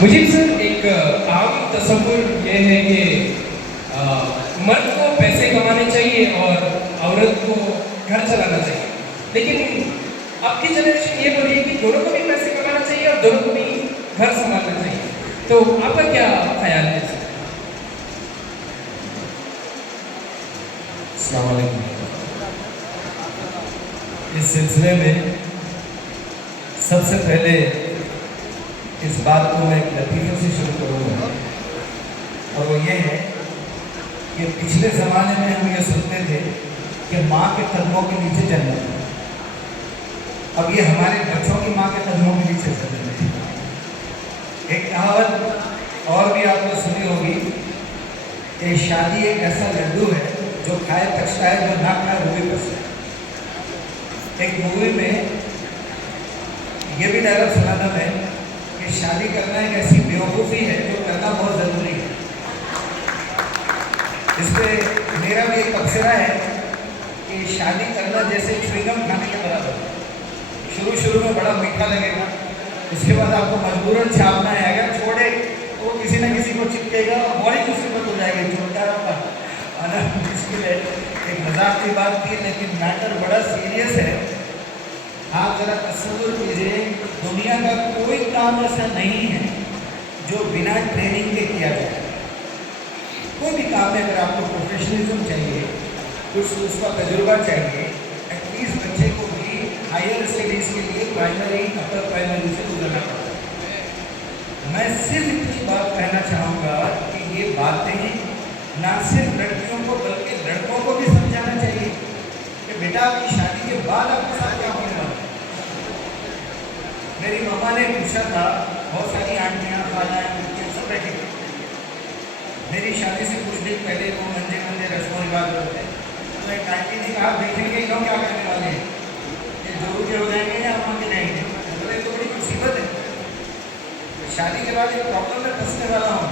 मुझे सर एक आम तस्वुर ये है कि मर्द को पैसे कमाने चाहिए और औरत को घर चलाना चाहिए, लेकिन अब की जनरेशन ये बोल रही है कि दोनों को भी पैसे कमाना चाहिए और दोनों को भी घर संभालना चाहिए। तो आपका क्या ख्याल है सर? अस्सलाम वालेकुम। इस सिलसिले में सबसे पहले इस बात को मैं एक लतीफ़े से शुरू करूँगा, और वो ये है कि पिछले ज़माने में हम ये सुनते थे कि माँ के कदमों के नीचे जन्नत है। अब ये हमारे बच्चों की माँ के कदमों के नीचे जन्नत है। एक कहावत और भी आपने सुनी होगी कि शादी एक ऐसा लड्डू है जो खाए पछताए, जो ना खाए वो भी पछताए। एक मूवी में ये भी डायलॉग सुना था मैं कि शादी करना एक ऐसी बेवकूफ़ी है जो करना बहुत ज़रूरी है। इस पर मेरा भी एक तबसरा है कि शादी करना जैसे च्युइंगम खाने के बराबर है। शुरू में बड़ा मीठा लगेगा, उसके बाद आपको मजबूरन छापना है। अगर छोड़े तो किसी न किसी को चिपकेगा और बड़ी मुसीबत हो जाएगी। छुटकारा आना मुश्किल है। एक मजाक की बात थी, लेकिन मैटर बड़ा सीरियस है। आप जरा तसव्वुर कीजिए, दुनिया का कोई काम ऐसा नहीं है जो बिना ट्रेनिंग के किया जाए। कोई भी काम में अगर आपको प्रोफेशनलिज्म चाहिए, कुछ उसका तजुर्बा चाहिए, एटलीस्ट बच्चे को भी हायर स्टडीज़ के लिए प्राइमरी अपर प्राइमरी से गुजरना पड़ता है। मैं सिर्फ इतनी बात कहना चाहूँगा कि ये बातें ना सिर्फ लड़कियों को बल्कि लड़कों को भी समझाना चाहिए कि बेटा आपकी शादी के बाद आपके साथ क्या होने वाला है। मेरी मम्मा ने पूछा था, बहुत सारी आंटियाँ खालाएँ सब बैठी थी। मेरी शादी से कुछ दिन पहले वो मंजे रस्मों रिवाज होते हैं, तो एक आंटी ने कहा देखेंगे लोग क्या करने वाले हैं, ये जरूर के हो जाएंगे या हम के जाएंगे। बोले तो बड़ी मुसीबत है, शादी के बाद एक प्रॉब्लम में फंसने वाला हूँ।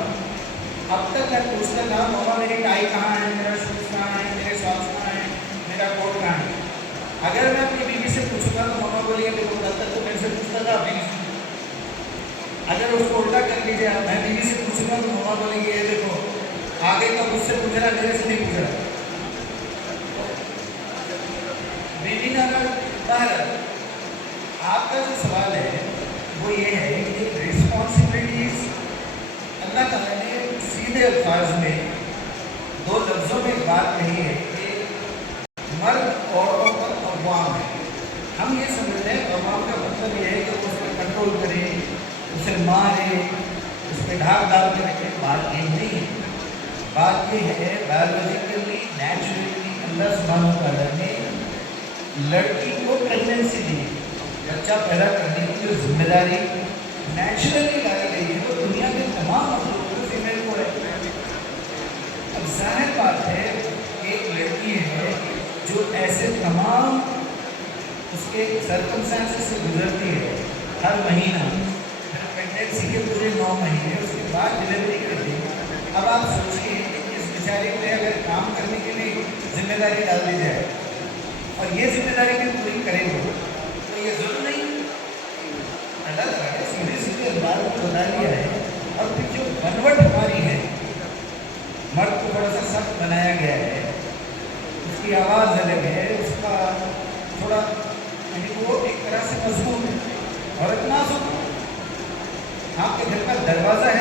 अब तक मैं पूछता था मम्मा मेरी टाई कहाँ है, मेरा शूज़ कहाँ है, मेरे सॉक्स कहाँ है, मेरा कोट कहाँ है। अगर मैं अपनी बीवी से पूछूंगा तो मम्मा बोलिए देखो कल तक तो मेरे से पूछता था अभी नहीं। अगर उसको उल्टा कर लीजिए, मैं बीवी से पूछूंगा तो मम्मा बोलेंगे ये देखो आगे तो मुझसे पूछ रहा, मेरे से नहीं पूछ रहा। बीवी ना बाहर आपका जो सवाल है वो ये है कि रिस्पॉन्सिबिलिटीज अल्लाह ताला ने सीधे अल्फाज में दो लफ्ज़ों में बात कही है कि मर्द औरतों पर अवाम है। हम ये समझते हैं अवाम का मतलब ये है कि वो उस पर कंट्रोल करे, उसे मारे, उस पर ढाक डाल के रखे। बात ये नहीं है। बात ये है बायोलॉजिकली नेचुरली अल्लाह सुब्हानहू व तआला ने लड़की को प्रेगनेंसी दी, बच्चा पैदा करने की जो जिम्मेदारी नेचुरली लाई गई है वो दुनिया के तमाम मखलूक फीमेल को है। अब जाहिर बात है एक लड़की है जो ऐसे तमाम उसके सर्कमस्टेंसेस से गुजरती है, हर महीना फिर प्रेगनेंसी के पूरे 9 महीने, उसके बाद डिलीवरी करती है। अब आप सोचिए इस बेचारे पे अगर काम करने के लिए जिम्मेदारी डाल दी जाए और ये जिम्मेदारी भी पूरी करे वो, तो ये जुल्म नहीं। अल्लाह ताला ने सीधे सीधे अल्लाह को बता दिया है। और फिर जो बनवट हमारी है, मर्द को थोड़ा सा सख्त बनाया गया है, उसकी आवाज़ अलग है, उसका थोड़ा यानी वो एक तरह से मजबूत है। औरत नाजुक, आपके घर का दरवाज़ा है